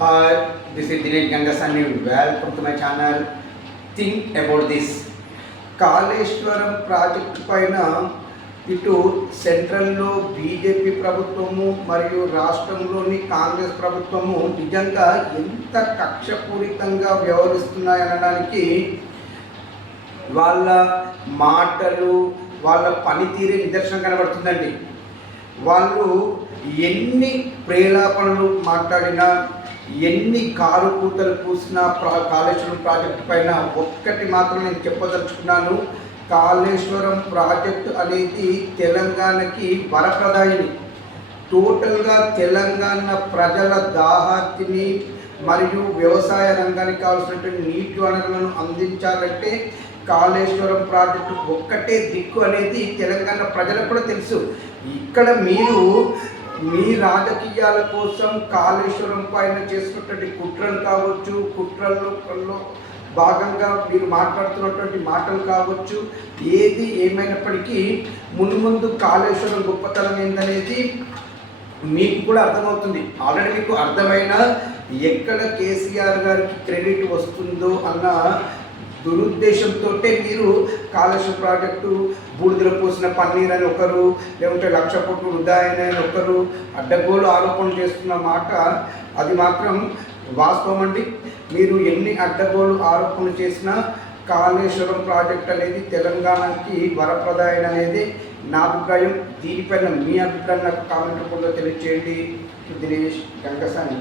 Hi, this is Dinesh Gangasani. Welcome to my channel. Think about this. Kaleshwaram project పైన ఇటు సెంట్రల్లో BJP ప్రభుత్వము మరియు రాష్ట్రంలోని కాంగ్రెస్ ప్రభుత్వము నిజంగా ఎంత కక్షపూరితంగా వ్యవహరిస్తున్నాయనడానికి వాళ్ళ మాటలు వాళ్ళ పనితీరే నిదర్శనం కనబడుతుందండి. వాళ్ళు ఎన్ని ప్రేలాపనలు మాట్లాడినా, ఎన్ని కారు కూతలు కూసినా కాళేశ్వరం ప్రాజెక్టు పైన ఒక్కటి మాత్రం నేను చెప్పదలుచుకున్నాను. కాళేశ్వరం ప్రాజెక్టు అనేది తెలంగాణకి వరప్రదాయిని. టోటల్గా తెలంగాణ ప్రజల దాహార్తిని మరియు వ్యవసాయ రంగానికి కావాల్సినటువంటి నీటి వనరులను అందించాలంటే కాళేశ్వరం ప్రాజెక్టు ఒక్కటే దిక్కు అనేది తెలంగాణ ప్రజలకు కూడా తెలుసు. ఇక్కడ మీరు మీ రాజకీయాల కోసం కాళేశ్వరం పైన చేసుకున్నటువంటి కుట్రలు కావచ్చు, కుట్రల్లో భాగంగా మీరు మాట్లాడుతున్నటువంటి మాటలు కావచ్చు, ఏది ఏమైనప్పటికీ ముందు కాళేశ్వరం గొప్పతనం ఏందనేది మీకు కూడా అర్థమవుతుంది. ఆల్రెడీ మీకు అర్థమైన ఎక్కడ కేసీఆర్ గారికి క్రెడిట్ వస్తుందో అన్న దురుద్దేశంతో మీరు కాళేశ్వరం ప్రాజెక్టు బూడిదలో పోసిన పన్నీర్ అని ఒకరు, లేకుంటే 1,00,000 కోట్లు వృధా అని ఒకరు అడ్డగోలు ఆరోపణలు చేస్తున్న మాట అది మాత్రం వాస్తవం అండి. మీరు ఎన్ని అడ్డగోలు ఆరోపణలు చేసినా కాళేశ్వరం ప్రాజెక్ట్ అనేది తెలంగాణకి వరప్రదాయం అనేది నా అభిప్రాయం. దీనిపైన మీ అభిప్రాయం నాకు కామెంట్ రూపంలో తెలియజేయండి. దినేష్ గంగసాని.